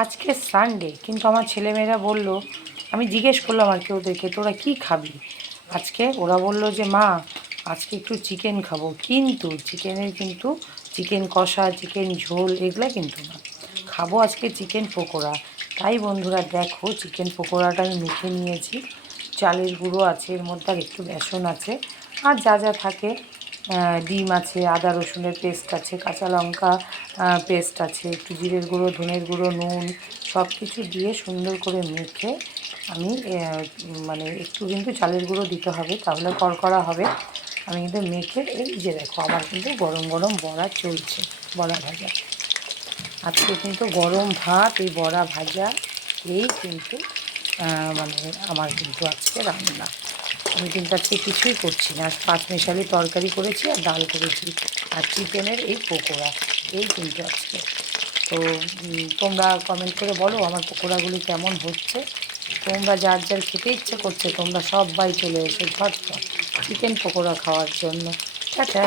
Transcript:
আজকে সানডে, কিন্তু আমার ছেলেমেয়েরা বলল, আমি জিজ্ঞেস করলাম আর কি ওদেরকে, তোরা কী খাবি আজকে? ওরা বলল যে মা আজকে একটু চিকেন খাবো, কিন্তু চিকেন কষা, চিকেন ঝোল এগুলো কিন্তু না, খাবো আজকে চিকেন পকোড়া। তাই বন্ধুরা দেখো, চিকেন পকোড়াটা আমি মেখে নিয়েছি। চালের গুঁড়ো আছে এর মধ্যে, আর একটু বেসন আছে, আর যা যা থাকে, ডিম আছে, আদা রসুনের পেস্ট আছে, কাঁচা লঙ্কা পেস্ট আছে, একটু জিরের গুঁড়ো, ধনের গুঁড়ো, নুন, সব কিছু দিয়ে সুন্দর করে মেখে আমি মানে একটু কিন্তু চালের গুঁড়ো দিতে হবে, তাহলে কড়কড়া হবে। আমি কিন্তু মেখে, এই যে দেখো আমার কিন্তু গরম গরম বড়া চলছে, বড়া ভাজা। আজকে কিন্তু গরম ভাত, এই বড়া ভাজা, এই কিন্তু মানে আমার কিন্তু আজকে রান্না। আমি কিন্তু আজকে কিছুই করছি না, পাঁচমিশালি তরকারি করেছি আর ডাল করেছি, আর চিকেনের এই পকোড়া, এই কিন্তু আজকে। তো তোমরা কমেন্ট করে বলো আমার পকোড়াগুলি কেমন হচ্ছে। তোমরা যার যার খেতে ইচ্ছে করছে তোমরা সবাই চলে এসো ঝটপট চিকেন পকোড়া খাওয়ার জন্য। টাটা।